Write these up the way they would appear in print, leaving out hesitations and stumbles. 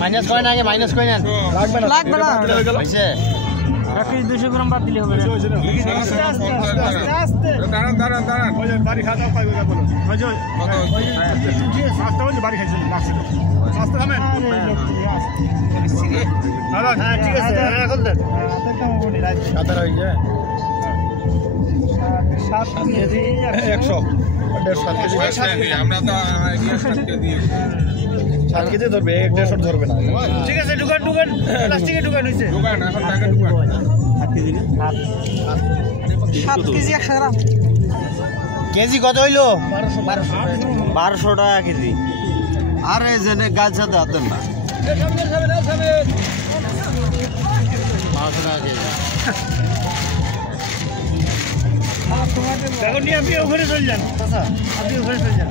minus কয় না আগে মাইনাস কয় না লাগবে না হইছে 200 গ্রাম বাদ দিলে হবে দাঁড়ান ওই যে বাড়ি খাওয়া খাইবে বলো ওই যে মাছটা ওই যে বাড়ি খাইছে লাগছিল মাছটা খাবেন হ্যাঁ ঠিক আছে এখন দেন কাতার হই যায় 7 কেজি 100 7 কেজি আমরা তো আইডিয়া 7 কেজি 7 কেজি ধরবে 150 ধরবে না ঠিক আছে দোকান প্লাস্টিকের দোকান হইছে দোকান এখন টাকা দোকান 7 কেজি 7 কেজি 100 গ্রাম কেজি কত হইলো 1200 টাকা কেজি আরে জেনে গাছ সাথে হাতেন না এখন নিয়ে আপনি ওখানে চলে যান আপনি ওখানে চলে যান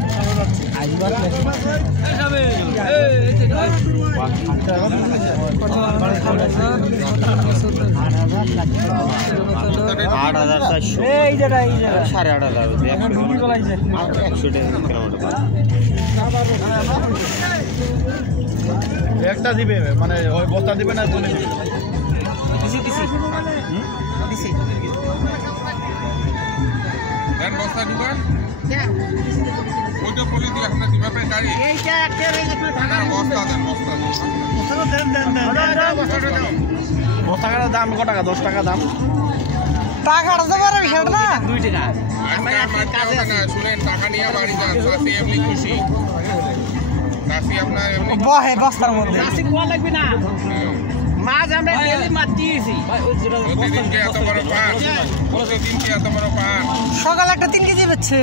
8,500 একটা দিবে মানে ওই বস্তা দিবে না তুলে দিবে বস্তা দিবেন ওইটা বলে দিই আপনার দিবে গাড়ি এইটা একটা বস্তা দেন বস্তাটার দাম কত টাকা 10 টাকা দাম টাকাটা তো বড় বিষয় না 2 টাকা আমার কাছে না শুনেন টাকা নিয়ে বাড়ি যান সাথে এমনি খুশি কাশি আপনার এমনি বহে বস্তার মধ্যে কাশি কোয়া লাগবে না মাছ আমরা ডেলি মাছ দিয়েছি প্রতিদিনকে এত বড় পান প্রতিদিনকে এত বড় পান সকালে একটা 3 কেজি বেচছে